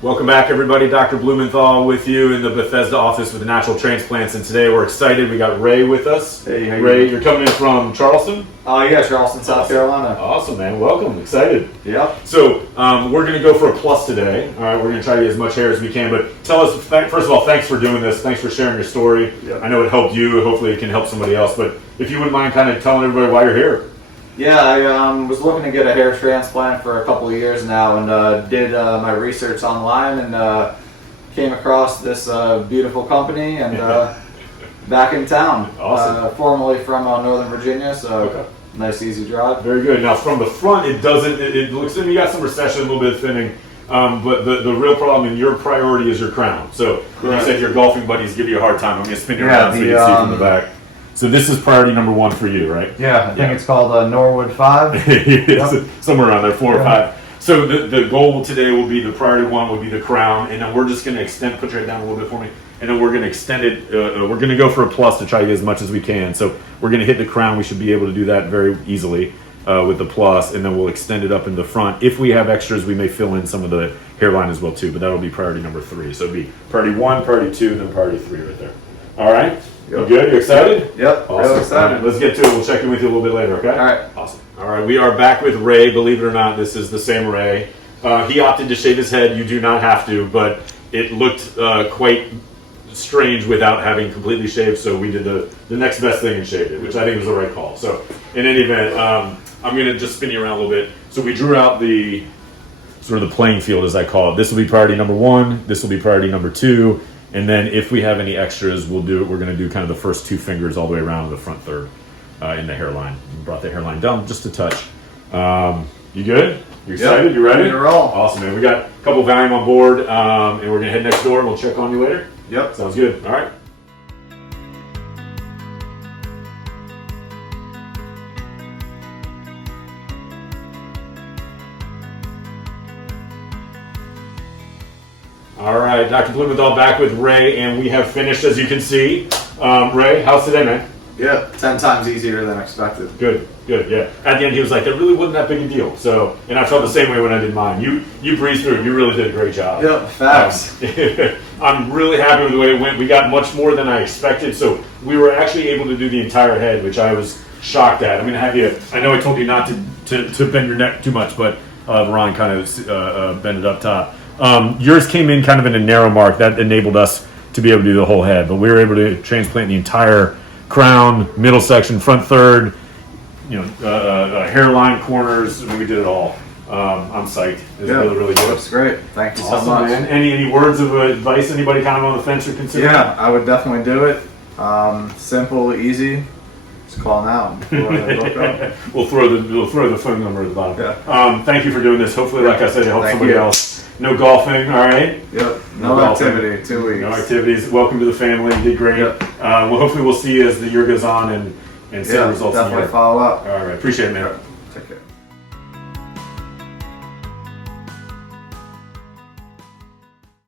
Welcome back, everybody. Dr. Blumenthal with you in the Bethesda office with the Natural Transplants, and today we're excited. We got Ray with us. Hey, how Ray, you're coming in from Charleston? Yeah, Charleston, South Carolina. Awesome, man. Welcome. Excited. Yep. So we're going to go for a plus today. All right, we're going to try to get as much hair as we can. But tell us, first of all, thanks for doing this. Thanks for sharing your story. Yep. I know it helped you. Hopefully, it can help somebody else. But if you wouldn't mind, kind of telling everybody why you're here. Yeah, I was looking to get a hair transplant for a couple of years now, and did my research online, and came across this beautiful company, and back in town. Awesome. Formerly from Northern Virginia, so Okay. nice easy drive. Very good. Now, from the front, it doesn't. It looks like you got some recession, a little bit of thinning. But the real problem and your priority is your crown. So when you said your golfing buddies give you a hard time, I'm going to spin you around so you can see from the back. So this is priority number one for you, right? Yeah, I think it's called Norwood 5. Yep. Somewhere around there, 4 or 5. So the goal today will be the priority one will be the crown, and then we're just going to extend. Put your head down a little bit for me, and then we're going to extend it. We're going to go for a plus to try to get as much as we can. So we're going to hit the crown. We should be able to do that very easily with the plus, and then we'll extend it up in the front. If we have extras, we may fill in some of the hairline as well too. But that'll be priority number 3. So it'll be priority 1, priority 2, and then priority 3 right there. All right. You good? You excited? Yep, awesome. real excited. Right, let's get to it. We'll check in with you a little bit later, okay? All right. Awesome. All right, we are back with Ray. Believe it or not, this is the same Ray. He opted to shave his head. You do not have to, but it looked quite strange without having completely shaved, so we did the next best thing and shaved it, which I think was the right call. So in any event, I'm going to just spin you around a little bit. So we drew out the sort of the playing field, as I call it. This will be priority number 1. This will be priority number 2. And then if we have any extras, we'll do it. We're going to do kind of the first 2 fingers all the way around to the front third in the hairline. We brought the hairline down just a touch. You good? You excited? Yep. You ready? Ready to roll. Awesome, man. We got a couple Valium on board, and we're going to head next door, and we'll check on you later. Yep. Sounds good. All right. All right, Dr. Blumenthal back with Ray, and we have finished, as you can see. Ray, how's today, man? Yeah, 10 times easier than expected. Good, yeah. At the end, he was like, "It really wasn't that big a deal." So, and I felt the same way when I did mine. You breezed through it. You really did a great job. Yep, facts. I'm really happy with the way it went. We got much more than I expected. So we were actually able to do the entire head, which I was shocked at. I'm going to have you. I know I told you not to bend your neck too much, but Ron kind of bent it up top. Yours came in kind of in a narrow mark that enabled us to be able to do the whole head, but we were able to transplant the entire crown, middle section, front third, hairline, corners. We did it all. I'm psyched. It was really good. Looks great. Thank you Awesome, so much. man. Any words of advice? Anybody kind of on the fence or consider? Yeah, I would definitely do it. Simple, easy. Just call now. We'll throw the phone number at the bottom. Yeah. Thank you for doing this. Hopefully, like I said, it helps Thank somebody you. else. No golfing, all right? Yep. No activity. 2 weeks. No activities. Welcome to the family. You did great. Yep. Well, hopefully we'll see you as the year goes on and see the results. Definitely follow up. All right. Appreciate it, man. Take care.